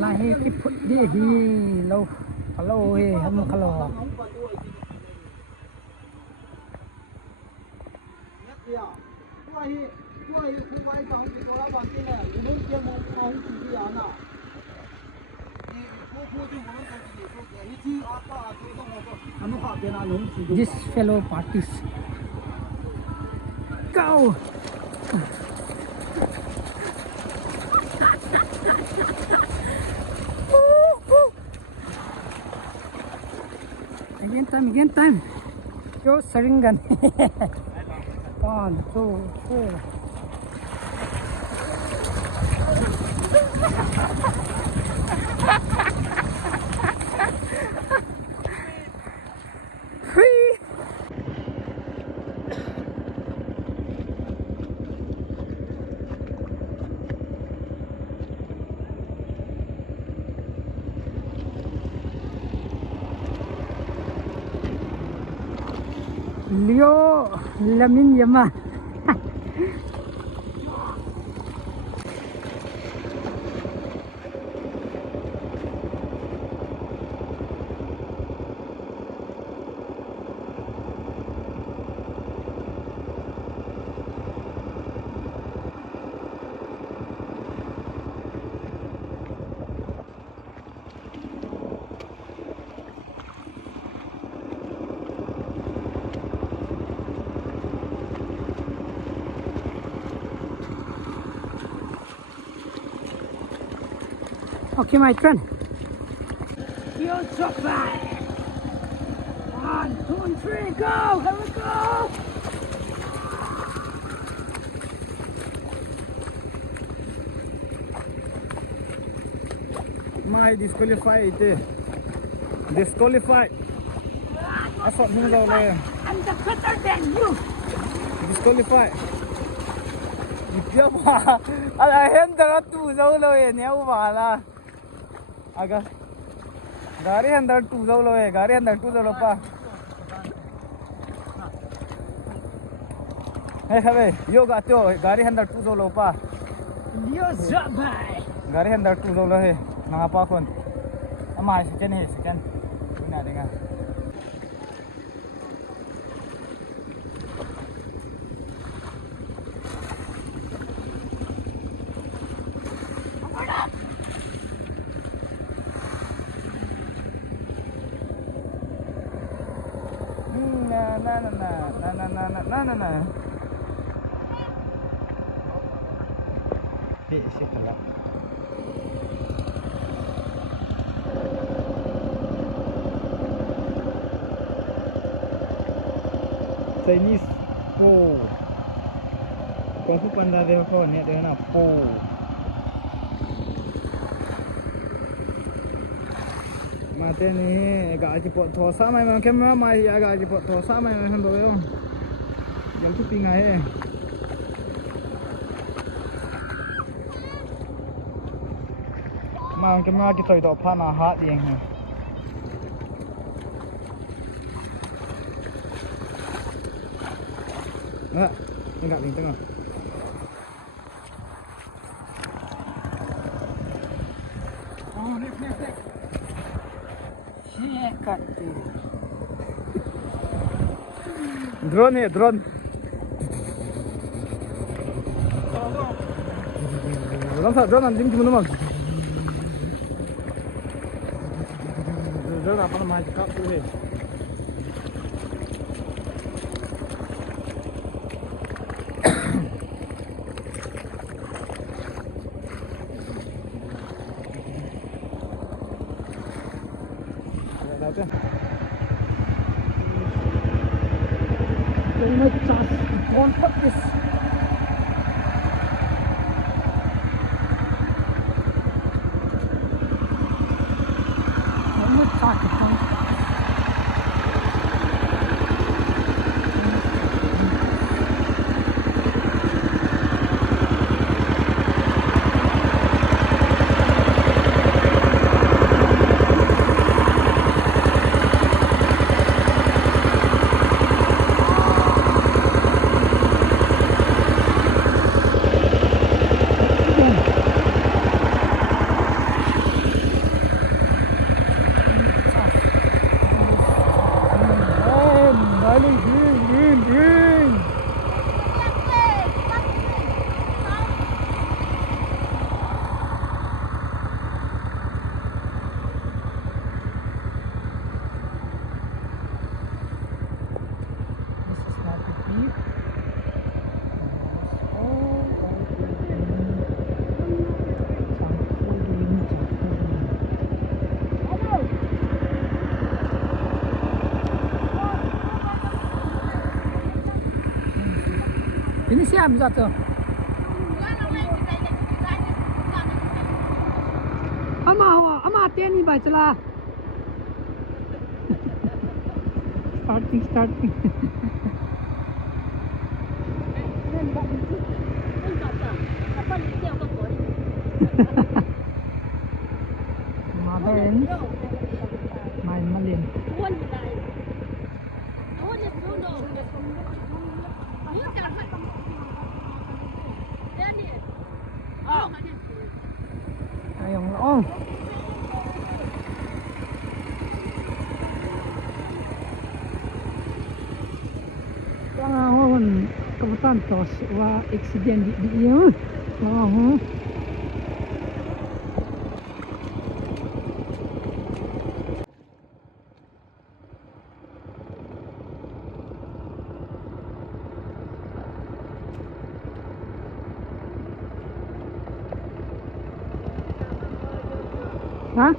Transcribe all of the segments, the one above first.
là hi cái phút đi hi lâu lâu hi hâm khalo this fellow parties go again time yo saringan 1 2 3 Leo lamin yama okay my friend you drop by 1 2 3 go here we go my disqualified I thought him đâu này I'm the better than you disqualified Iya ba? Alahin darah tu jauh loh ya, ni aku malah. Agak. Gari handar tu jauh loh ya, gari handar tu jauh loh pa. Hei, yo gato, gari handar tu jauh loh pa. Yo zabai. Gari handar tu jauh loh ya, nang apa kon? Amai sekian. Ini ada kan? Na. Siapa lah? Chinese po. Kung fu panda dia ko ni dia na po. Mate ni agak cepat thosa mai memang kamera mai agak cepat thosa mai han do yo. Yang tu pingai mang kamera kita itu pana hat yang enggak di tengah Oh, nek. Sikat. drone drone anjing gimana mang drone apa namanya cakap tu ni Don't put this. Ini siap satu. Ama tiani baca lah. Starting. Mother and my Malin. Ayong loong. Pangawan kebetulan tos wa accident di iya. Oh. Hah?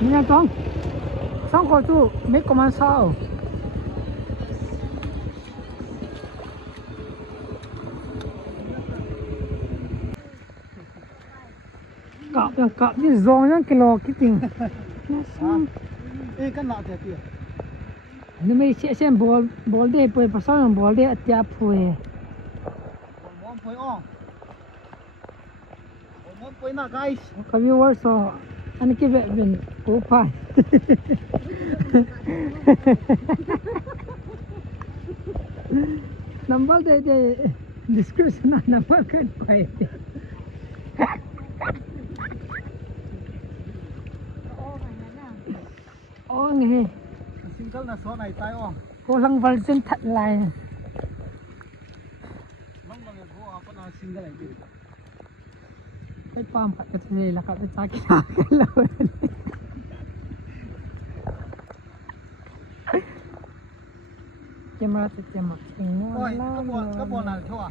Nghe con xong khỏi tu mấy công an sao cọp như gió nhá kilo cái tiếng Ê cái nào thế kìa? nếu mấy sẽ xem ball đây bơi pasal yang ball đây tiap pui Mom phơi on. Mom phơi na guys. Kalau viewer so anh kia về bên cố phải number đây description number kan phải oh nghe Single na số này tay on. cô lăng version thật lại Mong mà người vô apa na single này kìa. cái palm kat sini lah kat sakit kalau camera tu camera Ôi, cái bộ nào thôi à?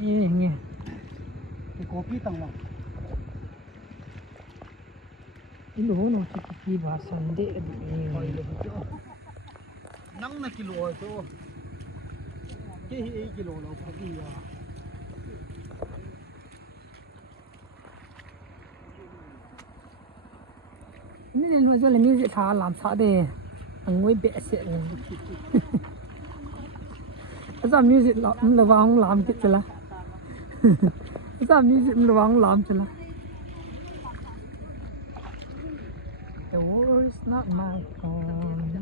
nghe Cái copy tầng nào? ini loh no ciki bahasa Inde Ôi, được chưa? Nắng na kilo rồi thôi. Cái kilo nào có gì à? ini lo jual music thả làm sao đây anh ngồi bẹ sẽ sao music là vang làm cái gì là sao music là vang làm gì là the war is not my own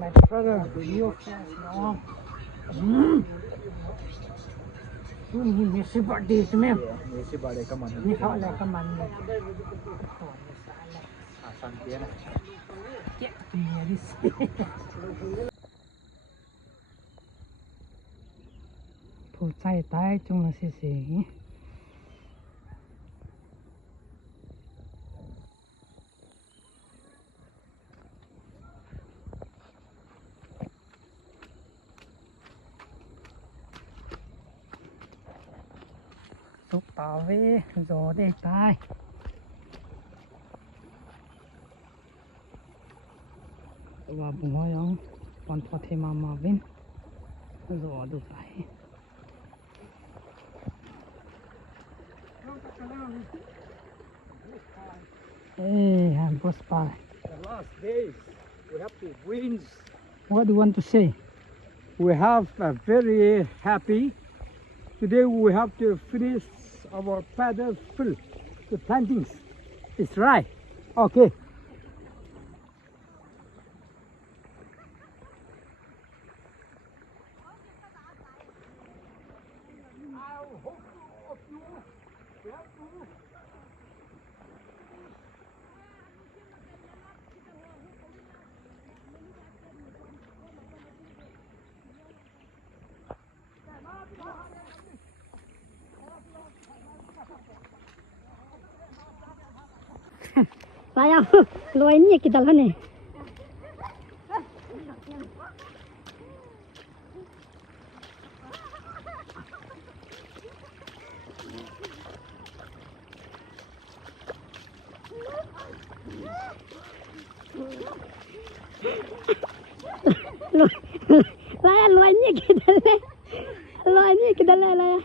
my brother, you fast, no? Ini si body semua. Ini si balik ke mana? Ni hak lah keman ni. Santai lah. Cek dia di sini. Phụ chạy tay chung là xì xì. Tục tao về gió để tay. Và bụng hoa yang còn thoát thêm mà bên gió được lại. Hey, I'm boss by. The last days we have to win. What do you want to say? We have very happy. Today we have to finish our paddle full. The plantings. It's right. Okay. Saya luar ni kita lah ni. Saya luar ni kita lah. Luar ni kita lah lah.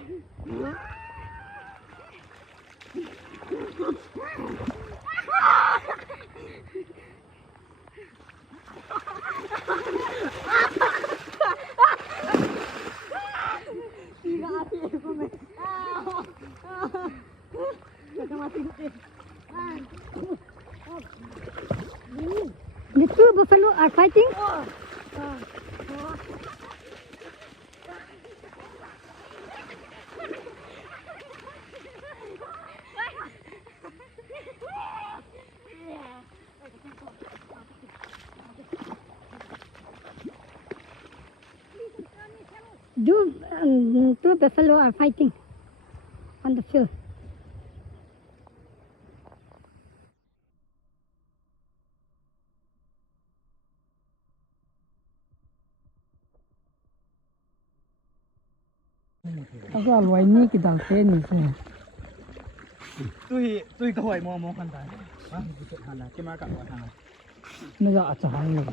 The two buffalo are fighting. Two buffalo are fighting on the field. Agak luar ni kita ni sih. Tôi câu hỏi mua khăn tay. À, cái hàng này, cái má cạo hàng này. Nó giờ ở chỗ này.